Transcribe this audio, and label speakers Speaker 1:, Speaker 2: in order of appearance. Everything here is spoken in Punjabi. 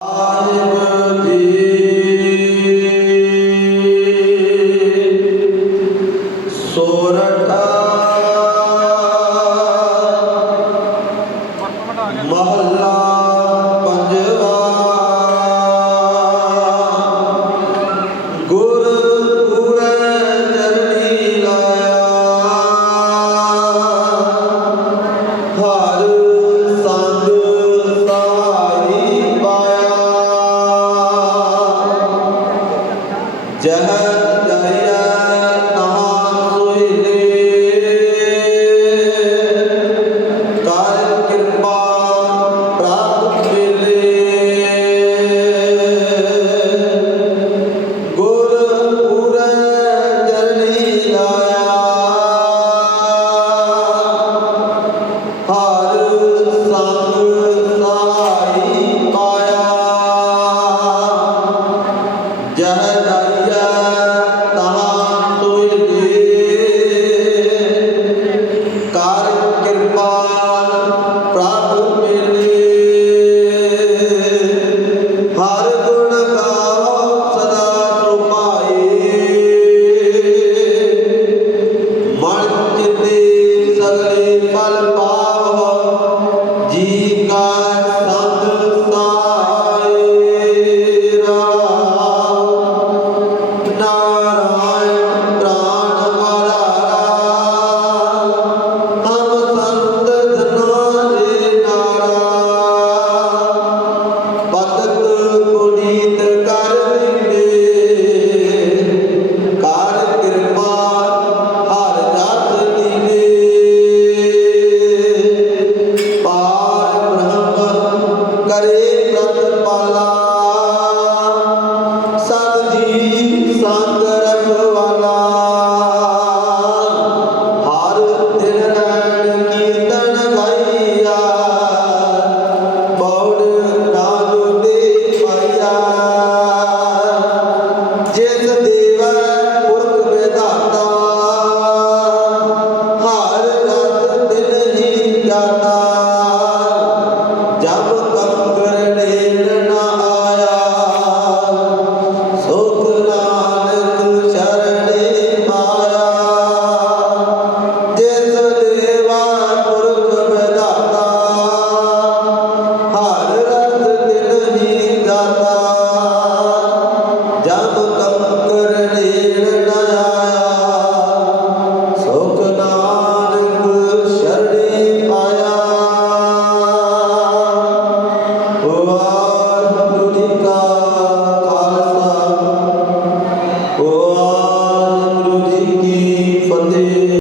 Speaker 1: ਸਾਹਿਬ ਜੀ ਸੋਰਠਾ ਮਹੱਲਾ ਪੰਜਵਾ।